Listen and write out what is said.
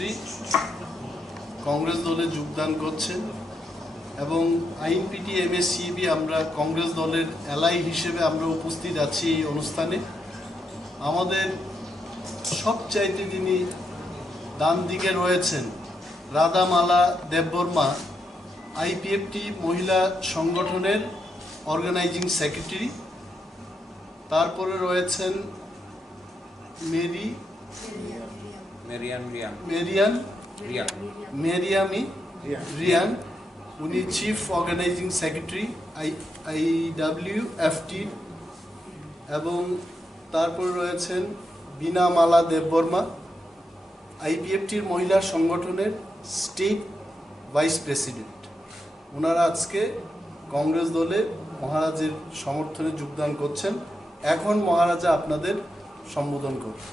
নেত্রী কংগ্রেস দলে যোগদান করছেন এবং আইএনপিটি এমএসসিবি আমরা কংগ্রেস দলের এলাই হিসেবে আমরা উপস্থিত আছি এই অনুষ্ঠানে। আমাদের সবচাইতে যিনি ডান দিকে রয়েছেন রাধামালা দেববর্মা, আইপিএফটি মহিলা সংগঠনের অর্গানাইজিং সেক্রেটারি। তারপরে রয়েছেন রিয়ান, উনি চিফ অর্গানাইজিং সেক্রেটারি আইডব্লিউএফটি। এবং তারপরে রয়েছেন বীণামালা দেববর্মা, আইপিএফটির মহিলা সংগঠনের স্টেট ভাইস প্রেসিডেন্ট। ওনারা আজকে কংগ্রেস দলে মহারাজের সমর্থনে যোগদান করছেন। এখন মহারাজা আপনাদের সম্বোধন করবেন।